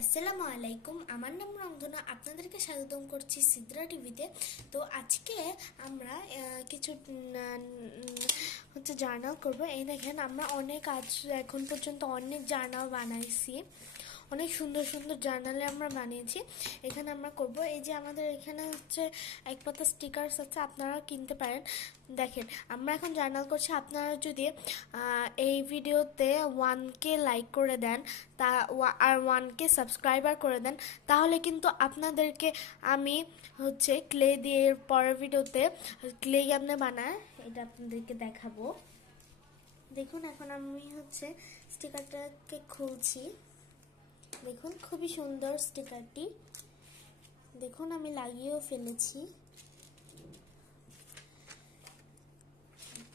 আসসালামু আলাইকুম, আমার নাম রঙ্গনা। আপনাদেরকে স্বাগতম করছি সিদ্রা টিভিতে। তো আজকে আমরা কিছু হচ্ছে জার্নাল করব। এই দেখেন, আমরা এখন পর্যন্ত অনেক জার্নাল বানাইছি, অনেক সুন্দর সুন্দর জার্নালে আমরা বানিয়েছি। এখানে আমরা করব, এই যে আমাদের এখানে হচ্ছে এক পাতা স্টিকার্স আছে, আপনারা কিনতে পারেন। দেখেন, আমরা এখন জার্নাল করছি। আপনারা যদি এই ভিডিওতে 1K লাইক করে দেন আর 1K সাবস্ক্রাইবার করে দেন, তাহলে কিন্তু আপনাদেরকে আমি হচ্ছে ক্লে দিয়ে পরের ভিডিওতে ক্লে কেমনে বানায় এটা আপনাদেরকে দেখাবো। দেখুন, এখন আমি হচ্ছে স্টিকারটাকে খুলছি। দেখুন, খুবই সুন্দর স্টিকারটি। দেখুন, আমি লাগিয়েও ফেলেছি।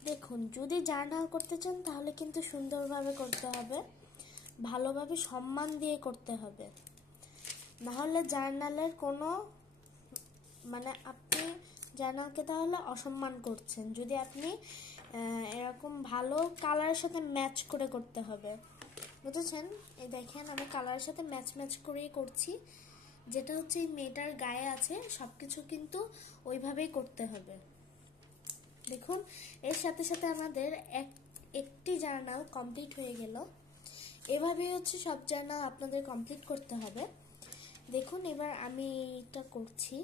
দেখুন, যদি জার্নাল করতে চান তাহলে কিন্তু সুন্দরভাবে করতে হবে, ভালোভাবে সম্মান দিয়ে করতে হবে। নাহলে জার্নালের কোনো আপনি জার্নালকে তাহলে অসম্মান করছেন। যদি আপনি এরকম ভালো কালারের সাথে ম্যাচ করে করতে হবে, বুঝেছেন? এই দেখেন, আমি কালারের সাথে ম্যাচ করেই করছি। যেটা হচ্ছে এই মেয়েটার গায়ে আছে সব কিছু কিন্তু ওইভাবেই করতে হবে। দেখুন, এর সাথে সাথে আমাদের একটি জার্নাল কমপ্লিট হয়ে গেল। এভাবেই হচ্ছে সব জার্নাল আপনাদের কমপ্লিট করতে হবে। দেখুন, এবার আমি এটা করছি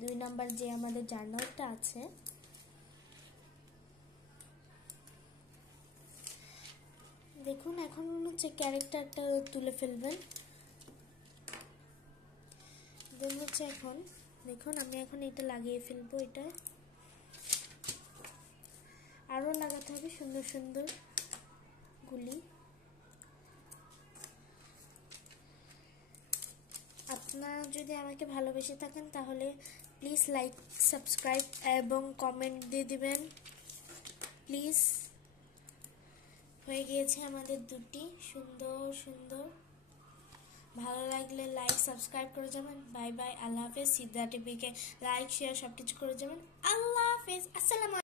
2 নাম্বার যে আমাদের জার্নালটা আছে। দেখুন, এখন হচ্ছে ক্যারেক্টারটা তুলে ফেলবেন। দেন হচ্ছে এখন দেখুন, আমি এখন এটা লাগিয়ে ফেলবো। এটা আরও লাগাতে হবে সুন্দর সুন্দর গুলি। আপনারা যদি আমাকে ভালোবেসে থাকেন তাহলে প্লিজ লাইক, সাবস্ক্রাইব এবং কমেন্ট দিয়ে দিবেন প্লিজ। হয়ে গিয়েছে আমাদের দুটি সুন্দর সুন্দর। ভালো লাগলে লাইক, সাবস্ক্রাইব করে যাবেন। বাই বাই, আল্লাহ হাফেজ। সিদ্রা টিভিকে লাইক, শেয়ার সব কিছু করে যাবেন। আল্লাহ হাফেজ, আসসালামু